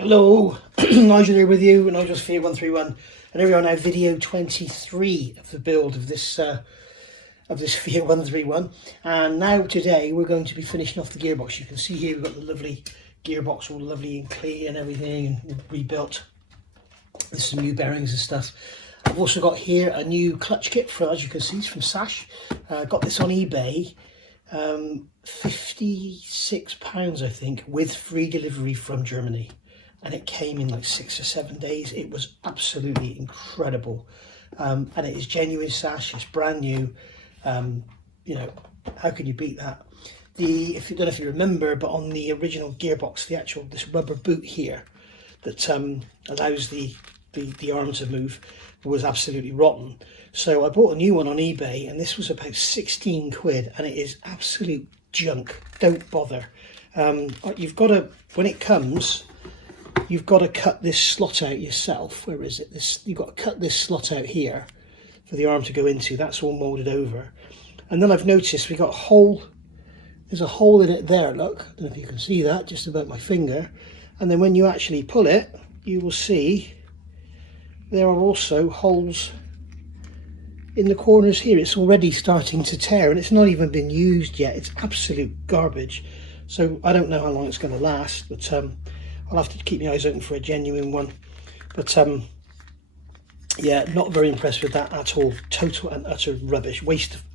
Hello, Nigel here with you, Nigel's Fiat 131, and here we are now, video 23 of the build of this Fiat 131. And now today we're going to be finishing off the gearbox. You can see here we've got the lovely gearbox, all lovely and clean and everything, and rebuilt. There's some new bearings and stuff. I've also got here a new clutch kit for, as you can see, it's from Sash. Got this on eBay, £56 I think, with free delivery from Germany. And it came in like 6 or 7 days. It was absolutely incredible. And it is genuine Sash, it's brand new. You know, how can you beat that? If you don't know if you remember, but on the original gearbox, this rubber boot here that allows the arm to move was absolutely rotten. So I bought a new one on eBay, and this was about 16 quid, and it is absolute junk. Don't bother. You've got to, when it comes, you've got to cut this slot out yourself. Where is it? You've got to cut this slot out here for the arm to go into. That's all moulded over. And then I've noticed we got a hole. There's a hole in it there, look. I don't know if you can see that, just about my finger. And then when you actually pull it, you will see there are also holes in the corners here. It's already starting to tear, and it's not even been used yet. It's absolute garbage. So I don't know how long it's going to last, but I'll have to keep my eyes open for a genuine one. But yeah, not very impressed with that at all. Total and utter rubbish.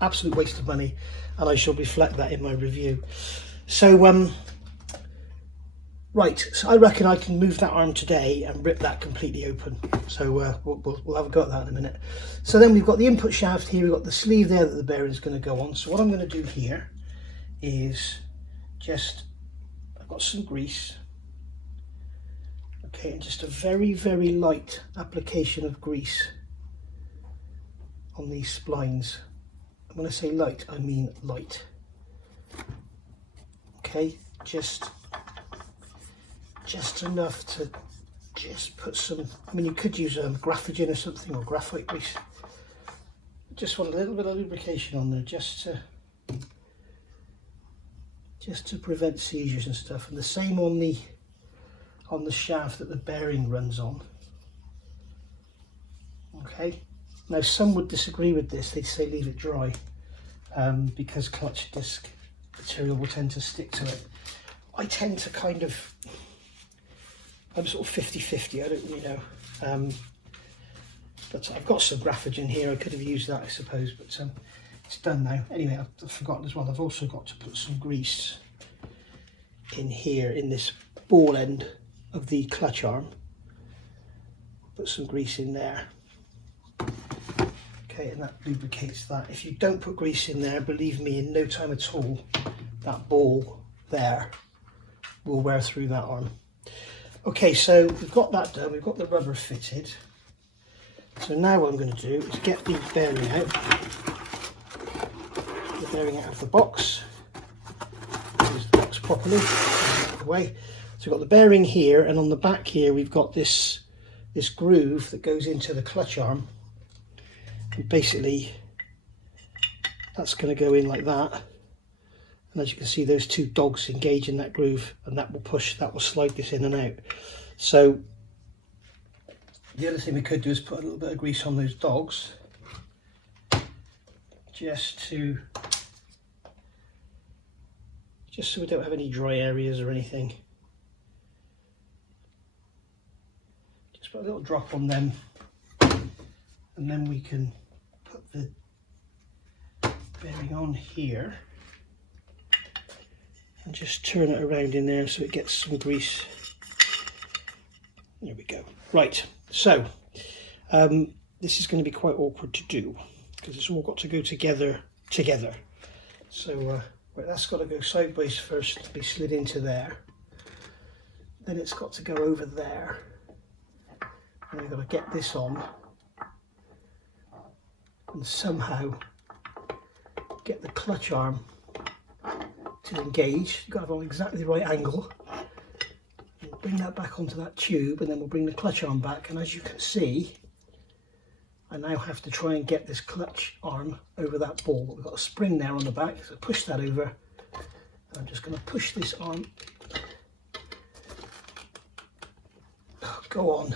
Absolute waste of money, and I shall reflect that in my review. So right, so I reckon I can move that arm today and rip that completely open. So we'll have a go at that in a minute. So then we've got the input shaft here, we've got the sleeve there that the bearing is going to go on. So what I'm going to do here is I've got some grease. Okay, and just a very, very light application of grease on these splines. And when I say light, I mean light. Okay, just enough to just put some, I mean, you could use graphogen or something, or graphite grease. Just want a little bit of lubrication on there, just to prevent seizures and stuff. And the same on the shaft that the bearing runs on. Okay, now some would disagree with this. They'd say leave it dry, because clutch disc material will tend to stick to it. I tend to I'm sort of 50-50, I don't really know. But I've got some graphogen here. I could have used that, I suppose, but it's done now. Anyway, I've forgotten as well, I've also got to put some grease in here, in this ball end of the clutch arm. Put some grease in there. Okay, and that lubricates that. If you don't put grease in there, believe me, in no time at all, that ball there will wear through that arm. Okay, so we've got that done, we've got the rubber fitted. So now what I'm going to do is get the bearing out. The bearing out of the box. Use the box properly. Out of the way. So we've got the bearing here, and on the back here we've got this groove that goes into the clutch arm. And basically that's going to go in like that. And as you can see, those two dogs engage in that groove, and that will slide this in and out. So the other thing we could do is put a little bit of grease on those dogs, just so we don't have any dry areas or anything. Just put a little drop on them, and then we can put the bearing on here and just turn it around in there so it gets some grease. There we go. Right, so this is going to be quite awkward to do because it's all got to go together. So right, that's got to go sideways first to be slid into there. Then it's got to go over there. And we've got to get this on and somehow get the clutch arm to engage. You've got to have on exactly the right angle. We'll bring that back onto that tube, and then we'll bring the clutch arm back. And as you can see, I now have to try and get this clutch arm over that ball. We've got a spring there on the back, so push that over. And I'm just going to push this arm go on.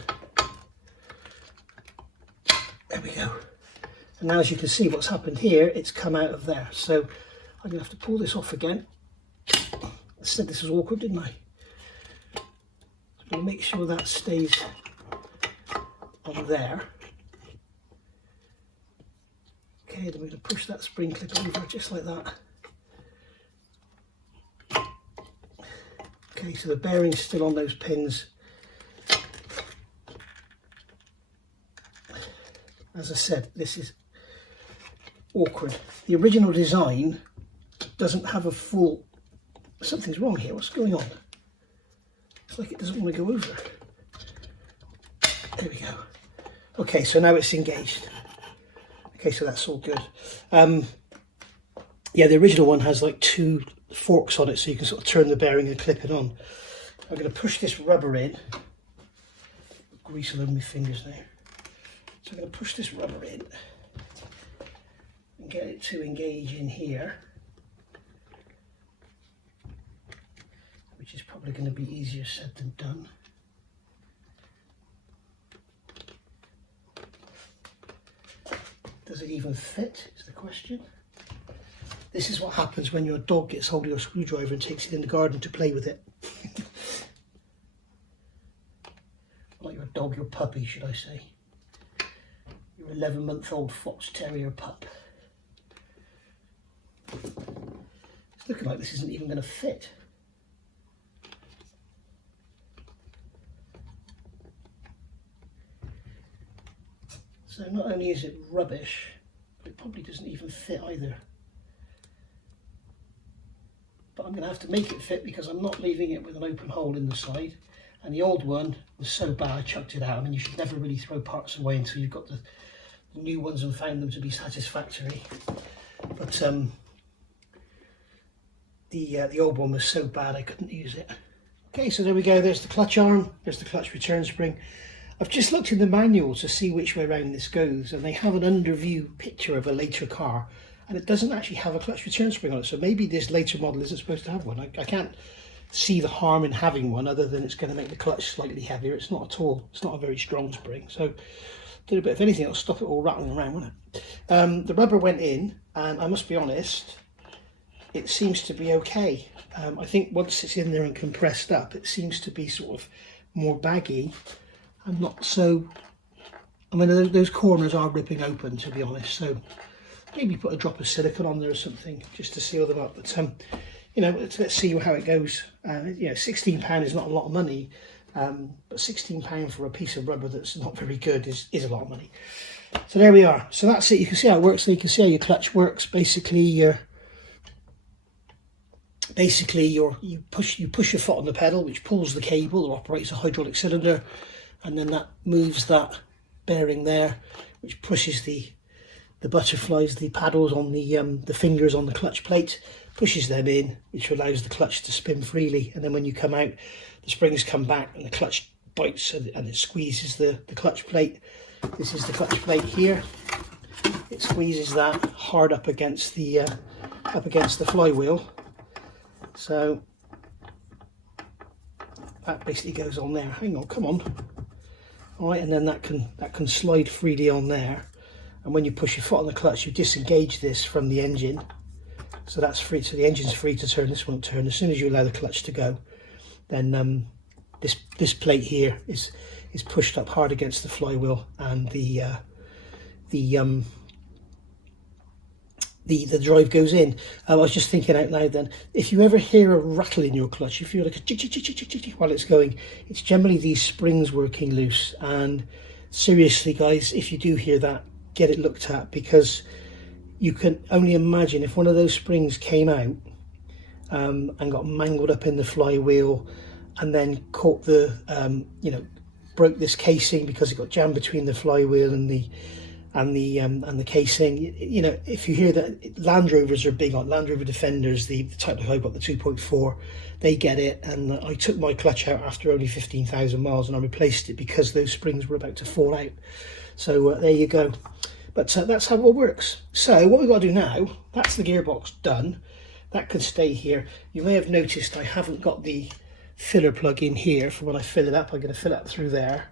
There we go. And now as you can see what's happened here, it's come out of there. So I'm going to have to pull this off again. I said this was awkward, didn't I? So I'm going to make sure that stays on there. Okay, then we're going to push that spring clip over just like that. Okay, so the bearing's still on those pins. As I said, this is awkward. The original design doesn't have a full... Something's wrong here. What's going on? It's like it doesn't want to go over. There we go. Okay, so now it's engaged. Okay, so that's all good. Yeah, the original one has like 2 forks on it, so you can sort of turn the bearing and clip it on. I'm going to push this rubber in. Grease all over my fingers now. So I'm going to push this rubber in and get it to engage in here, which is probably going to be easier said than done. Does it even fit, is the question. This is what happens when your dog gets hold of your screwdriver and takes it in the garden to play with it. Like your dog, your puppy, should I say. Your 11-month-old fox terrier pup. It's looking like this isn't even going to fit. So not only is it rubbish, but it probably doesn't even fit either. But I'm going to have to make it fit because I'm not leaving it with an open hole in the side. And the old one was so bad I chucked it out. I mean, you should never really throw parts away until you've got the new ones and found them to be satisfactory. But the old one was so bad I couldn't use it. Okay, so there we go. There's the clutch arm. There's the clutch return spring. I've just looked in the manual to see which way around this goes, and they have an underview picture of a later car, and it doesn't actually have a clutch return spring on it. So maybe this later model isn't supposed to have one. I can't see the harm in having one other than it's going to make the clutch slightly heavier. It's not at all. It's not a very strong spring. So a little bit, if anything, it'll stop it all rattling around, won't it? The rubber went in, and I must be honest, it seems to be okay. I think once it's in there and compressed up, it seems to be sort of more baggy. I'm not so... I mean, those corners are ripping open, to be honest, so maybe put a drop of silicone on there or something just to seal them up. But you know, let's see how it goes. You know, £16 is not a lot of money, but £16 for a piece of rubber that's not very good is a lot of money. So there we are. So that's it. You can see how it works. So you can see how your clutch works. Basically, you push your foot on the pedal, which pulls the cable or operates a hydraulic cylinder, and then that moves that bearing there, which pushes the butterflies, the paddles on the fingers on the clutch plate, pushes them in, which allows the clutch to spin freely. And then when you come out, the springs come back and the clutch bites and it squeezes the clutch plate. This is the clutch plate here. It squeezes that hard up against the flywheel. So that basically goes on there. Hang on, come on. All right, and then that can slide freely on there. And when you push your foot on the clutch, you disengage this from the engine. So that's free. So the engine's free to turn. This won't turn. As soon as you allow the clutch to go, then this plate here is pushed up hard against the flywheel, and the drive goes in. I was just thinking out loud then, if you ever hear a rattle in your clutch, you feel like a chick, chick, chick, chick, chick, chick while it's going, it's generally these springs working loose. And seriously guys, if you do hear that, get it looked at, because you can only imagine if one of those springs came out and got mangled up in the flywheel and then caught the broke this casing because it got jammed between the flywheel and the casing. You know, if you hear that, Land Rovers are big on Land Rover Defenders, the type that I got, the 2.4, they get it. And I took my clutch out after only 15,000 miles and I replaced it because those springs were about to fall out. So there you go. But that's how it all works. So what we've got to do now, that's the gearbox done. That can stay here. You may have noticed I haven't got the filler plug in here for when I fill it up. I'm going to fill it up through there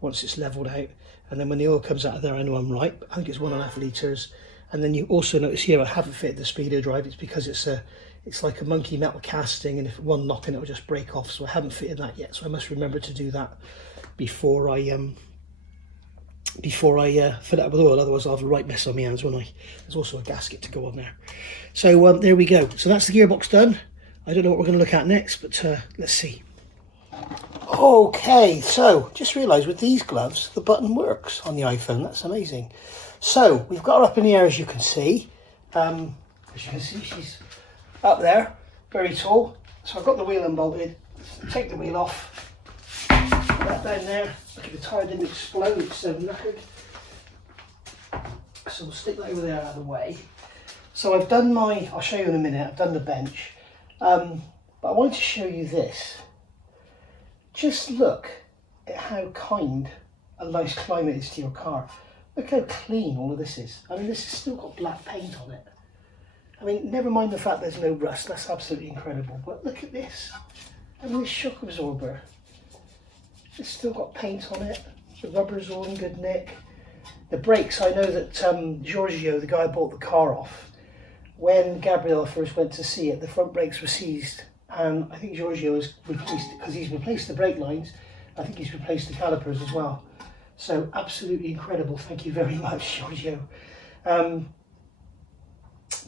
once it's leveled out, and then when the oil comes out of there I know I'm right. I think it's 1.5 litres. And then you also notice here I haven't fitted the speedo drive. It's because it's like a monkey metal casting, and if one knock in it will just break off, so I haven't fitted that yet, so I must remember to do that before I fill it up with oil, otherwise I'll have a right mess on my hands, won't I? There's also a gasket to go on there. So there we go. So that's the gearbox done. I don't know what we're going to look at next, but let's see. Okay, so just realised with these gloves the button works on the iPhone. That's amazing. So we've got her up in the air, as you can see. She's up there, very tall. So I've got the wheel unbolted. Take the wheel off. Put that down there. Look at the tyre didn't explode, it's so knackered. So we'll stick that over there out of the way. So I've done I'll show you in a minute, I've done the bench. But I wanted to show you this. Just look at how kind a nice climate is to your car. Look how clean all of this is. I mean, this has still got black paint on it. I mean, never mind the fact there's no rust, that's absolutely incredible. But look at this. I mean, this shock absorber. It's still got paint on it. The rubber's all in good nick. The brakes, I know that Giorgio, the guy I bought the car off, when Gabrielle first went to see it, the front brakes were seized. And I think Giorgio has replaced it, because he's replaced the brake lines. I think he's replaced the calipers as well. So absolutely incredible. Thank you very much, Giorgio. But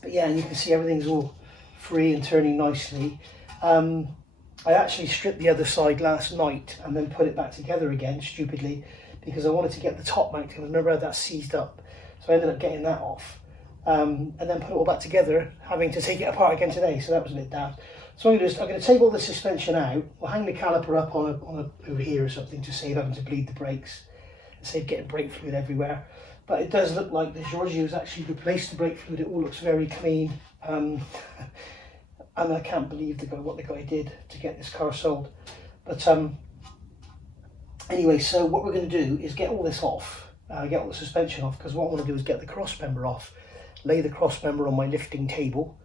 yeah, you can see everything's all free and turning nicely. I actually stripped the other side last night and then put it back together again, stupidly, because I wanted to get the top mount, because I never had that seized up. So I ended up getting that off, and then put it all back together, having to take it apart again today. So that was a bit daft. So I'm going to take all the suspension out. We'll hang the caliper up on a over here or something to save having to bleed the brakes, and save getting brake fluid everywhere. But it does look like the Giorgio's actually replaced the brake fluid. It all looks very clean. And I can't believe what the guy did to get this car sold. But anyway, so what we're going to do is get all this off, get all the suspension off, because what I want to do is get the cross member off, lay the cross member on my lifting table,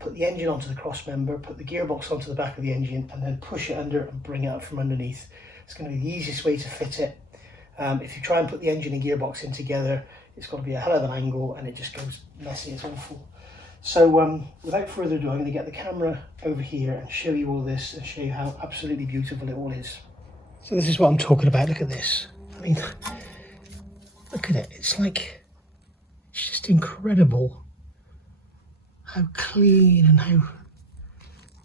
put the engine onto the cross member, put the gearbox onto the back of the engine, and then push it under and bring it out from underneath. It's going to be the easiest way to fit it. If you try and put the engine and gearbox in together, it's got to be a hell of an angle, and it just goes messy, it's awful. So without further ado, I'm going to get the camera over here and show you all this, and show you how absolutely beautiful it all is. So this is what I'm talking about. Look at this. I mean, look at it. It's just incredible how clean and how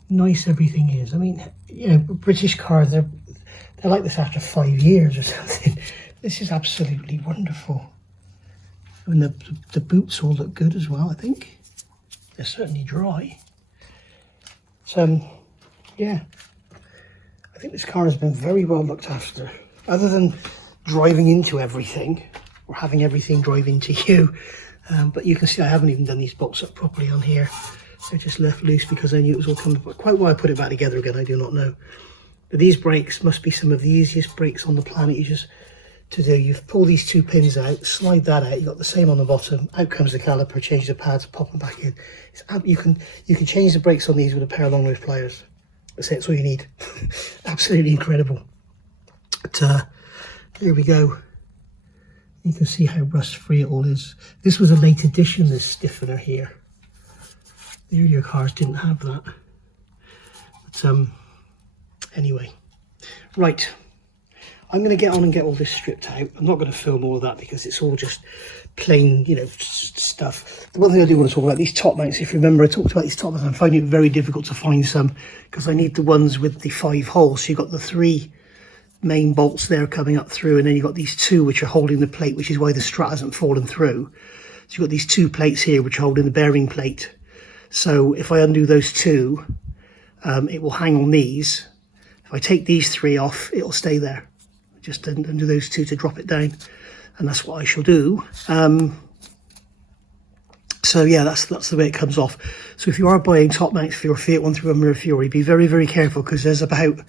nice everything is. I mean, you know, British cars, they're like this after 5 years or something. This is absolutely wonderful. I mean, the boots all look good as well, I think. They're certainly dry. So, yeah. I think this car has been very well looked after. Other than driving into everything, or having everything drive into you. But you can see I haven't even done these bolts up properly on here. They're just left loose because I knew it was all coming apart. Quite why I put it back together again, I do not know. But these brakes must be some of the easiest brakes on the planet to do. You pull these two pins out, slide that out, you've got the same on the bottom, out comes the caliper, change the pads, pop them back in. You can change the brakes on these with a pair of long nose pliers. That's it, that's all you need. Absolutely incredible. But here we go. You can see how rust free it all is. This was a late addition, this stiffener here. The earlier cars didn't have that. But anyway, right. I'm going to get on and get all this stripped out. I'm not going to film all of that because it's all just plain, you know, stuff. The one thing I do want to talk about, these top mounts. If you remember, I talked about these top mounts. I'm finding it very difficult to find some because I need the ones with the 5 holes. So you've got the 3 main bolts there coming up through, and then you've got these 2 which are holding the plate, which is why the strut hasn't fallen through. So you've got these 2 plates here which are holding the bearing plate. So if I undo those 2, it will hang on these. If I take these 3 off, it'll stay there. Just undo those 2 to drop it down, and that's what I shall do. So yeah, that's the way it comes off. So if you are buying top mounts for your Fiat 131 Fiori, be very, very careful, because there's about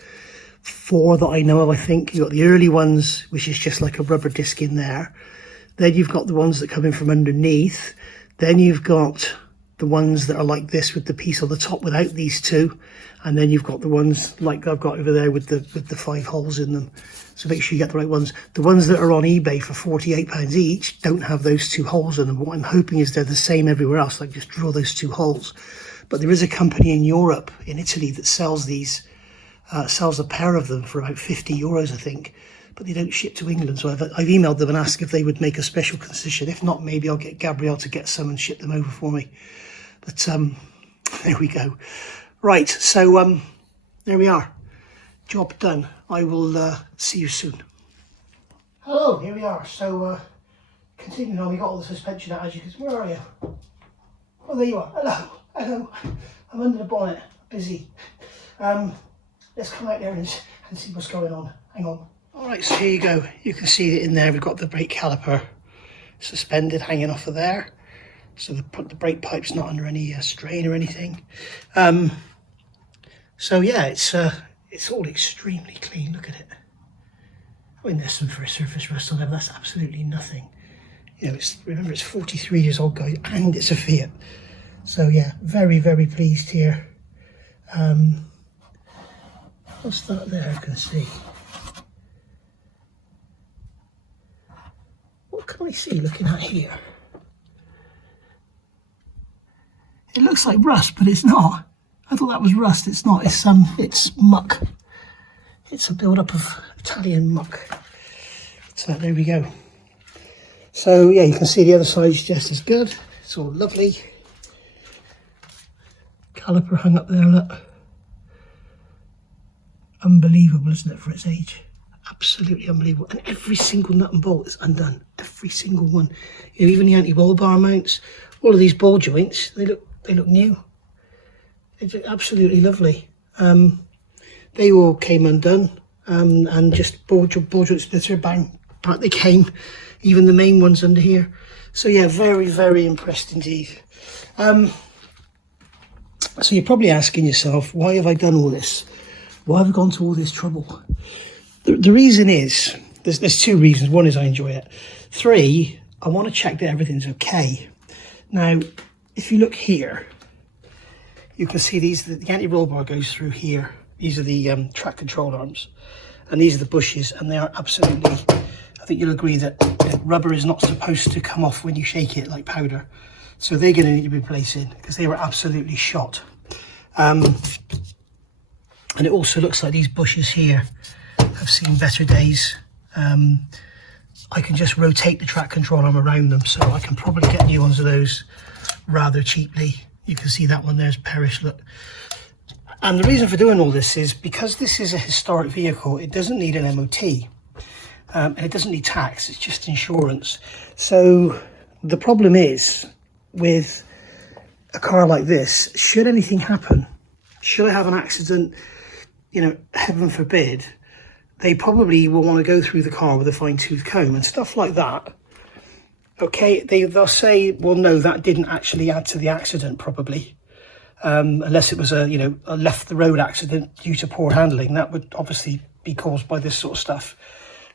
4 that I know of, I think. You've got the early ones, which is just like a rubber disc in there. Then you've got the ones that come in from underneath. Then you've got the ones that are like this with the piece on the top without these two, and then you've got the ones like I've got over there with the 5 holes in them. So make sure you get the right ones. The ones that are on eBay for £48 each don't have those 2 holes in them. What I'm hoping is they're the same everywhere else, like just draw those 2 holes. But there is a company in Europe, in Italy, that sells these, sells a pair of them for about €50, I think. But they don't ship to England, so I've emailed them and asked if they would make a special concession. If not, maybe I'll get Gabrielle to get some and ship them over for me. But there we go. Right, so there we are. Job done. I will see you soon. Hello, here we are. So continuing on, we got all the suspension out, as you can see. Where are you? Oh, there you are. Hello, hello. I'm under the bonnet, busy. Let's come out there and see what's going on. Hang on. All right, so here you go. You can see that in there we've got the brake caliper suspended, hanging off of there. So the brake pipe's not under any strain or anything. So yeah, it's all extremely clean. Look at it. I mean, there's some surface rust on there, but that's absolutely nothing. You know, remember it's 43 years old, guys, and it's a Fiat. So yeah, very, very pleased here. What's that there? I can see. What can I see looking at here? It looks like rust, but it's not. I thought that was rust. It's not. It's muck. It's a build-up of Italian muck. So there we go. So yeah, you can see the other side's just as good. It's all lovely. Caliper hung up there, look. Unbelievable, isn't it, for its age? Absolutely unbelievable. And every single nut and bolt is undone. Every single one. You know, even the anti-roll bar mounts, all of these ball joints, they look new. They look absolutely lovely. They all came undone, and just ball joint splitter, bang, back they came. Even the main ones under here. So yeah, very, very impressed indeed. So you're probably asking yourself, why have I done all this? Why have I gone to all this trouble? The reason is, there's 2 reasons. One is I enjoy it. 3, I want to check that everything's okay. Now, if you look here, you can see the anti-roll bar goes through here. These are the track control arms, and these are the bushes, and they are absolutely, I think you'll agree that rubber is not supposed to come off when you shake it like powder. So they're going to need to be replacing, because they were absolutely shot. And it also looks like these bushes here have seen better days. I can just rotate the track control arm around them, so I can probably get new ones of those rather cheaply. You can see that one there's perished, look. And the reason for doing all this is because this is a historic vehicle, it doesn't need an MOT. And it doesn't need tax, it's just insurance. So the problem is, with a car like this, should anything happen, should I have an accident, you know, heaven forbid, they probably will want to go through the car with a fine-tooth comb and stuff like that. Okay, they'll say, well, no, that didn't actually add to the accident, probably. Unless it was a left the road accident due to poor handling, that would obviously be caused by this sort of stuff.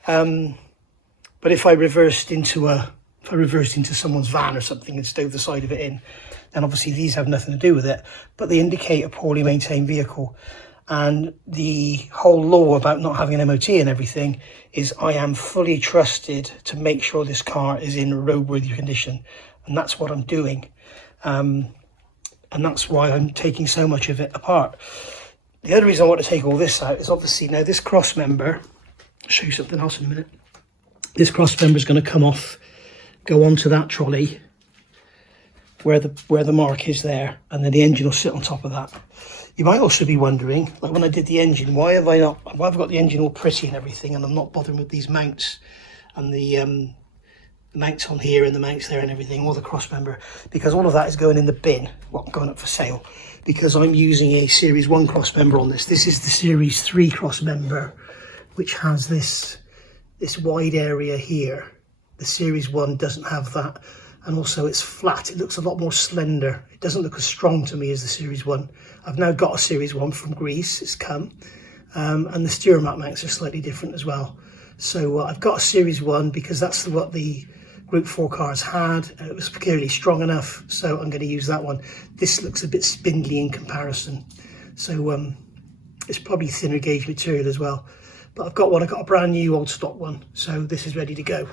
But if I reversed into someone's van or something and stove the side of it in, then obviously these have nothing to do with it, but they indicate a poorly maintained vehicle. And the whole law about not having an MOT and everything is I am fully trusted to make sure this car is in roadworthy condition. And that's what I'm doing. And that's why I'm taking so much of it apart. The other reason I want to take all this out is obviously now this cross member, I'll show you something else in a minute. This cross member is going to come off, go onto that trolley where the mark is there, and then the engine will sit on top of that. You might also be wondering, like when I did the engine, why have I got the engine all pretty and everything, and I'm not bothering with these mounts and the mounts on here and the mounts there and everything, all the cross member, because all of that is going in the bin, well, going up for sale, because I'm using a Series 1 cross member on this. This is the Series 3 cross member, which has this wide area here. The Series 1 doesn't have that, and also it's flat. It looks a lot more slender. It doesn't look as strong to me as the Series 1. I've now got a Series 1 from Greece, it's come, and the steering mat mounts are slightly different as well. So I've got a Series 1 because that's what the Group 4 cars had. It was clearly strong enough, so I'm going to use that one. This looks a bit spindly in comparison, so it's probably thinner gauge material as well. But I've got one. I've got a brand new old stock one, so this is ready to go.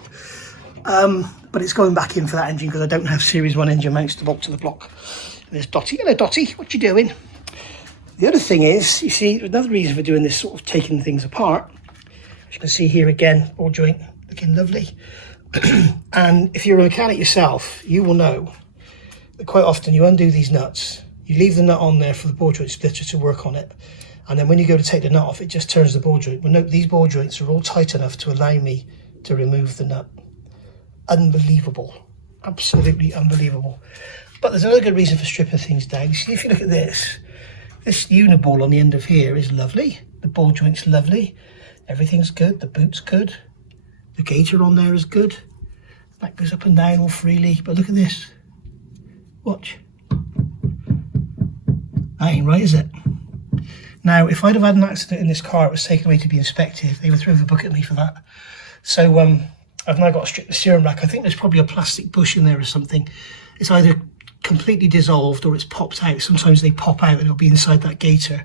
But it's going back in for that engine because I don't have Series 1 engine mounts to bolt to the block. There's Dotty. Hello, Dotty. What you doing? The other thing is, you see, another reason for doing this sort of taking things apart. As you can see here again, ball joint looking lovely. And if you're a mechanic yourself, you will know that quite often you undo these nuts, you leave the nut on there for the ball joint splitter to work on it, and then when you go to take the nut off, it just turns the ball joint. Well, note these ball joints are all tight enough to allow me to remove the nut. Unbelievable, absolutely unbelievable. But there's another good reason for stripping things down. You see, if you look at this uniball on the end of here is lovely, the ball joint's lovely, everything's good, the boot's good, the gaiter on there is good, that goes up and down all freely. But look at this, watch, that ain't right, is it? Now, if I'd have had an accident in this car, it was taken away to be inspected, they would throw the book at me for that. So I've now got to strip the steering rack. I think there's probably a plastic bush in there or something. It's either completely dissolved or it's popped out. Sometimes they pop out and it'll be inside that gaiter.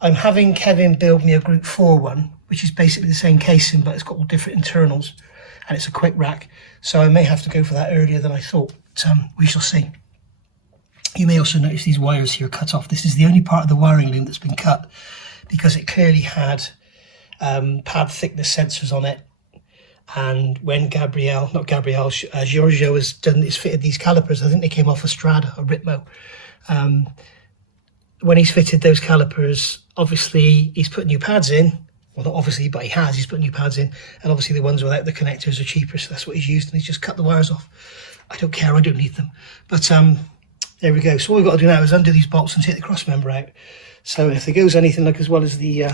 I'm having Kevin build me a Group 4 one, which is basically the same casing, but it's got all different internals, and it's a quick rack. So I may have to go for that earlier than I thought. We shall see. You may also notice these wires here cut off. This is the only part of the wiring loom that's been cut because it clearly had pad thickness sensors on it. And when Giorgio has fitted these calipers, I think they came off a Strada, a Ritmo. When he's fitted those calipers, obviously he's put new pads in. Well, not obviously, but he's put new pads in. And obviously the ones without the connectors are cheaper, so that's what he's used, and he's just cut the wires off. I don't care, I don't need them. But there we go. So all we've got to do now is undo these bolts and take the cross member out. So if there goes anything like as well as the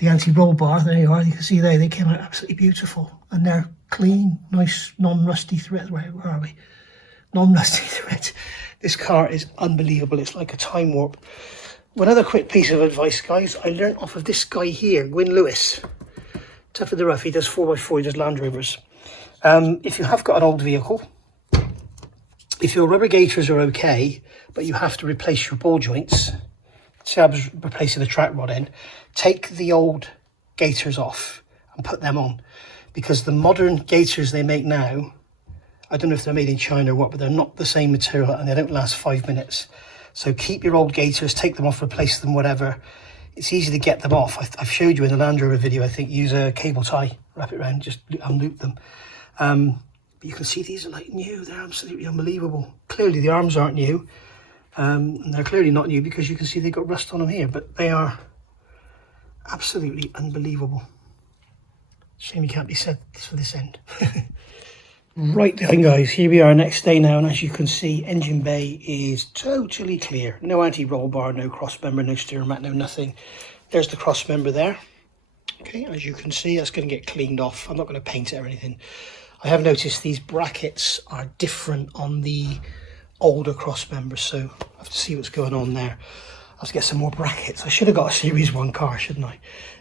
anti-roll bar, there you are, you can see they came out absolutely beautiful, and they're clean, nice, non-rusty thread. Where are we? Non-rusty thread. This car is unbelievable. It's like a time warp. One other quick piece of advice, guys, I learned off of this guy here, Gwyn Lewis. Tough of the rough, he does 4x4, he does Land Rovers. If you have got an old vehicle, if your rubber gaiters are okay, but you have to replace your ball joints, say I was replacing the track rod end, take the old gaiters off and put them on, because the modern gaiters they make now, I don't know if they're made in China or what, but they're not the same material and they don't last 5 minutes. So keep your old gaiters, take them off, replace them, whatever. It's easy to get them off. I've showed you in the Land Rover video, I think, use a cable tie, wrap it around, just unloop them. But you can see these are like new, they're absolutely unbelievable. Clearly the arms aren't new. And they're clearly not new because you can see they've got rust on them here, but they are absolutely unbelievable. Shame you can't be said for this end. Right then, guys, here we are next day now, and as you can see, engine bay is totally clear. No anti-roll bar, no cross member, no steering mat, no nothing. There's the cross member there. Okay, as you can see, that's going to get cleaned off. I'm not going to paint it or anything. I have noticed these brackets are different on the older cross members, so I have to see what's going on there. I have to get some more brackets. I should have got a Series 1 car, shouldn't I?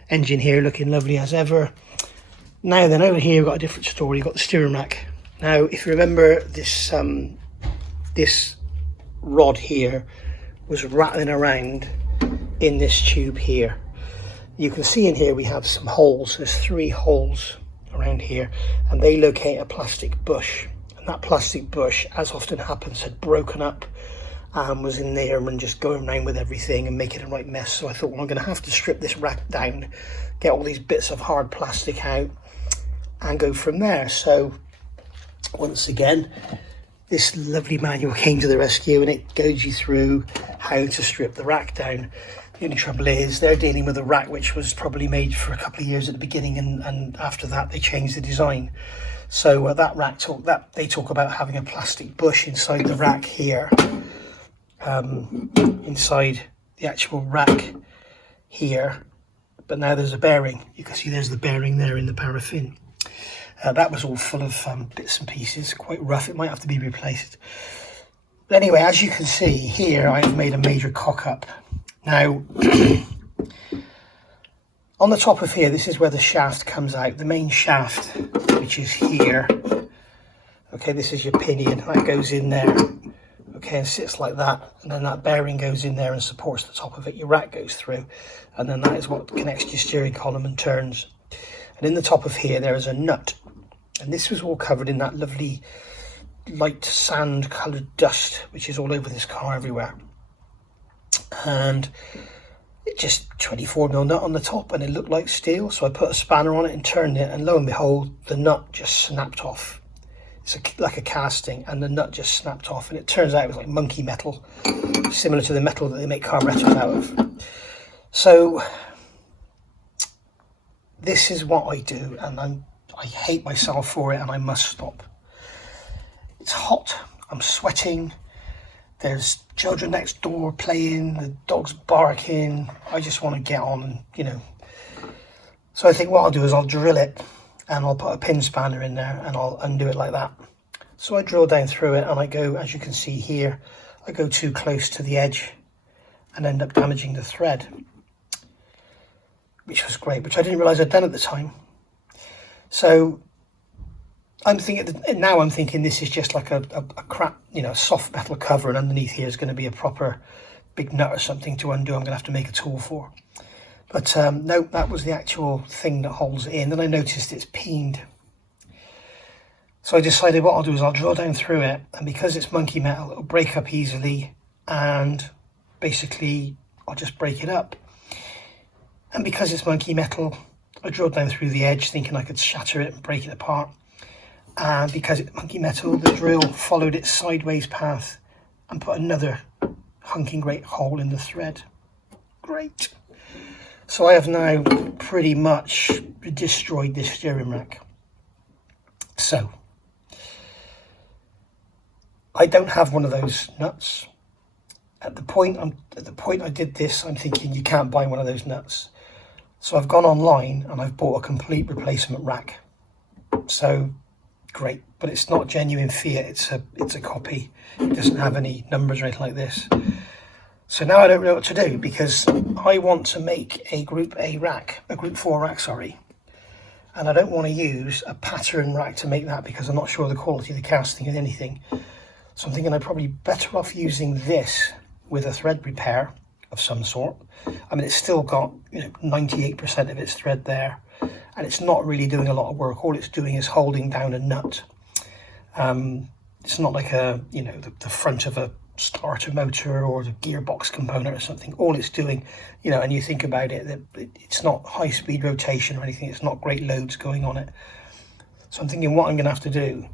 Engine here looking lovely as ever. Now then, over here we've got a different story. You've got the steering rack. Now, if you remember, this this rod here was rattling around in this tube here. You can see in here we have some holes. There's 3 holes around here, and they locate a plastic bush. And that plastic bush, as often happens, had broken up and was in there and just going around with everything and making a right mess. So I thought, well, I'm going to have to strip this rack down, get all these bits of hard plastic out, and go from there. So once again, this lovely manual came to the rescue, and it guides you through how to strip the rack down. The only trouble is they're dealing with a rack which was probably made for a couple of years at the beginning, and after that they changed the design. So that rack they talk about having a plastic bush inside the rack here, inside the actual rack here. But now there's a bearing. You can see there's the bearing there in the paraffin. That was all full of bits and pieces, quite rough. It might have to be replaced. But anyway, as you can see here, I have made a major cock up. Now, on the top of here, this is where the shaft comes out. The main shaft, which is here, Okay, this is your pinion, that goes in there. Okay, and sits like that, and then that bearing goes in there and supports the top of it. Your rack goes through, and then that is what connects to your steering column and turns. And in the top of here, there is a nut, and this was all covered in that lovely light sand coloured dust, which is all over this car everywhere. And it just 24mm nut on the top, and it looked like steel, so I put a spanner on it and turned it, and lo and behold, the nut just snapped off. It's like a casting, and the nut just snapped off, and it turns out it was like monkey metal, similar to the metal that they make carburetors out of. So this is what I do, and I hate myself for it, and I must stop. It's hot, I'm sweating, there's children next door playing, the dog's barking, I just want to get on and, you know. So I think what I'll do is I'll drill it, and I'll put a pin spanner in there, and I'll undo it like that. So I drill down through it, and I go, as you can see here, I go too close to the edge and end up damaging the thread, which was great, which I didn't realise I'd done at the time. So I'm thinking this is just like a crap, you know, soft metal cover, and underneath here is going to be a proper big nut or something to undo. I'm going to have to make a tool for. But no, that was the actual thing that holds it in. Then I noticed it's peened. So I decided what I'll do is I'll drill down through it, and because it's monkey metal, it'll break up easily, and basically I'll just break it up. And because it's monkey metal, I drilled down through the edge thinking I could shatter it and break it apart. And because it's monkey metal, the drill followed its sideways path and put another hunking great hole in the thread. Great. So I have now pretty much destroyed this steering rack. So I don't have one of those nuts. At the point I did this, I'm thinking you can't buy one of those nuts. So I've gone online and I've bought a complete replacement rack. So great, but it's not genuine Fiat, it's a copy. It doesn't have any numbers or anything like this. So now I don't know what to do, because I want to make a Group 4 rack, sorry. And I don't want to use a pattern rack to make that, because I'm not sure of the quality of the casting and anything. So I'm thinking I'm probably better off using this with a thread repair of some sort. I mean, it's still got, you know, 98% of its thread there, and it's not really doing a lot of work. All it's doing is holding down a nut. It's not like the front of a starter motor or the gearbox component or something. All it's doing, you know, and you think about it, that it's not high speed rotation or anything. It's not great loads going on it. So I'm thinking what I'm going to have to do,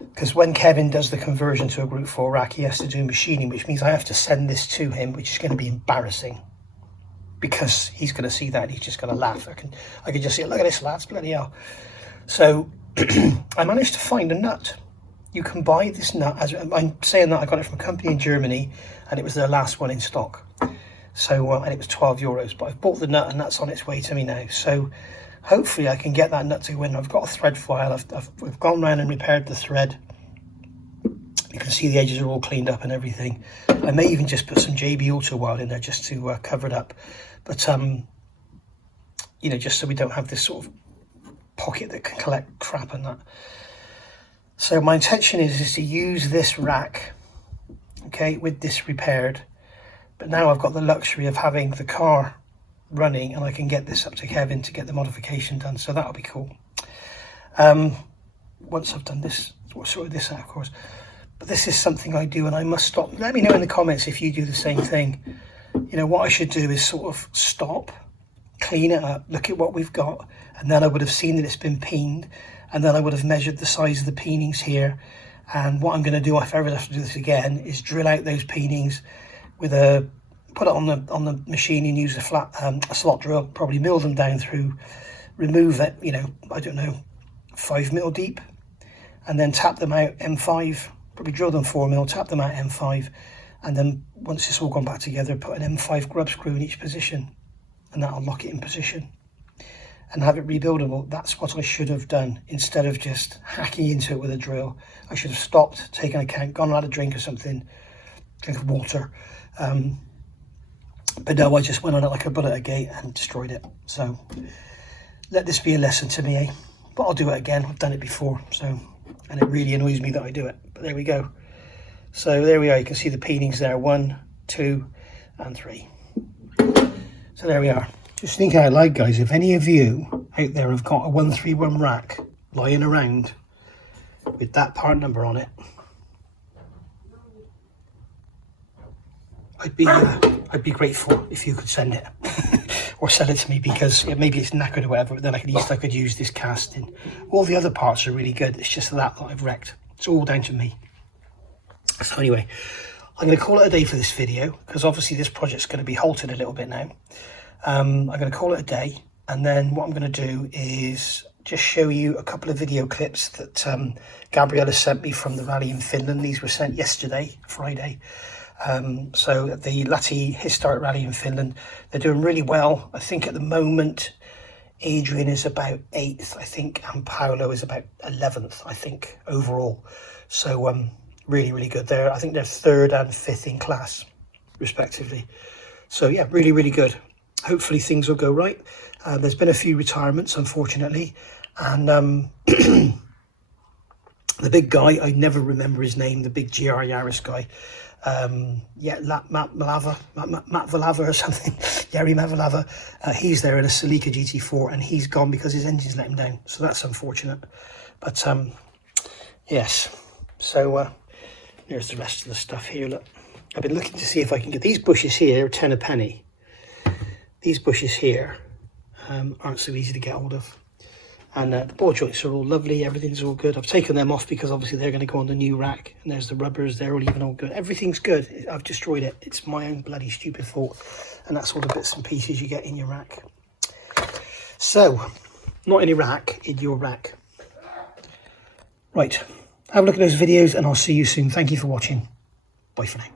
because when Kevin does the conversion to a Group 4 rack, he has to do machining, which means I have to send this to him, which is going to be embarrassing, because he's going to see that and he's just going to laugh. I can just say, look at this, lads, bloody hell. So I managed to find a nut. You can buy this nut, as I'm saying that I got it from a company in Germany, and it was their last one in stock. So and it was €12, but I've bought the nut and that's on its way to me now. So hopefully I can get that nut to go in. I've got a thread file. I've gone around and repaired the thread. You can see the edges are all cleaned up and everything. I may even just put some JB Auto Wild in there just to cover it up. But you know, just so we don't have this sort of pocket that can collect crap and that. So my intention is to use this rack, okay, with this repaired. But now I've got the luxury of having the car running, and I can get this up to Kevin to get the modification done. So that'll be cool. Once I've done this, we'll sort this out, of course. But this is something I do, and I must stop. Let me know in the comments if you do the same thing. You know, what I should do is sort of stop, clean it up, look at what we've got, and then I would have seen that it's been peened, and then I would have measured the size of the peenings here. And what I'm going to do, if I ever have to do this again, is drill out those peenings with put it on the machine and use a slot drill, probably mill them down through, remove it, you know, I don't know, 5mm deep, and then tap them out M5, probably drill them 4mm, tap them out M5, and then once it's all gone back together, put an M5 grub screw in each position, and that'll lock it in position and have it rebuildable. That's what I should have done, instead of just hacking into it with a drill. I should have stopped, taken a count, gone and had a drink or something, drink of water. But no, I just went on it like a bull at a gate and destroyed it. So let this be a lesson to me, eh? But I'll do it again. I've done it before. So and it really annoys me that I do it, but there we go. So there we are, you can see the peenings there, 1, 2 and 3. So there we are. Just thinking out loud, guys, if any of you out there have got a 131 rack lying around with that part number on it, I'd be grateful if you could send it or sell it to me, because maybe it's knackered or whatever, but then I could use this casting. All the other parts are really good, it's just that I've wrecked. It's all down to me. So anyway, I'm going to call it a day for this video, because obviously this project's going to be halted a little bit now. I'm going to call it a day, and then what I'm going to do is just show you a couple of video clips that Gabriella sent me from the rally in Finland. These were sent yesterday, Friday. So the Lahti Historic Rally in Finland, they're doing really well. I think at the moment Adrian is about 8th, I think, and Paolo is about 11th, I think, overall. So really, really good there. I think they're 3rd and 5th in class, respectively. So yeah, really, really good. Hopefully things will go right. There's been a few retirements, unfortunately, and the big guy, I never remember his name, the big GR Yaris guy. Yeah, Matt Valava or something, Yari Mavalava. He's there in a Celica GT4, and he's gone because his engine's let him down. So that's unfortunate. But yes, so there's the rest of the stuff here. Look, I've been looking to see if I can get these bushes here, 10 a penny. These bushes here aren't so easy to get hold of. And the ball joints are all lovely, everything's all good. I've taken them off because obviously they're going to go on the new rack, and there's the rubbers, they're all even all good. Everything's good. I've destroyed it. It's my own bloody stupid fault. And that's all the bits and pieces you get in your rack. So, not in your rack, in your rack. Right, have a look at those videos and I'll see you soon. Thank you for watching. Bye for now.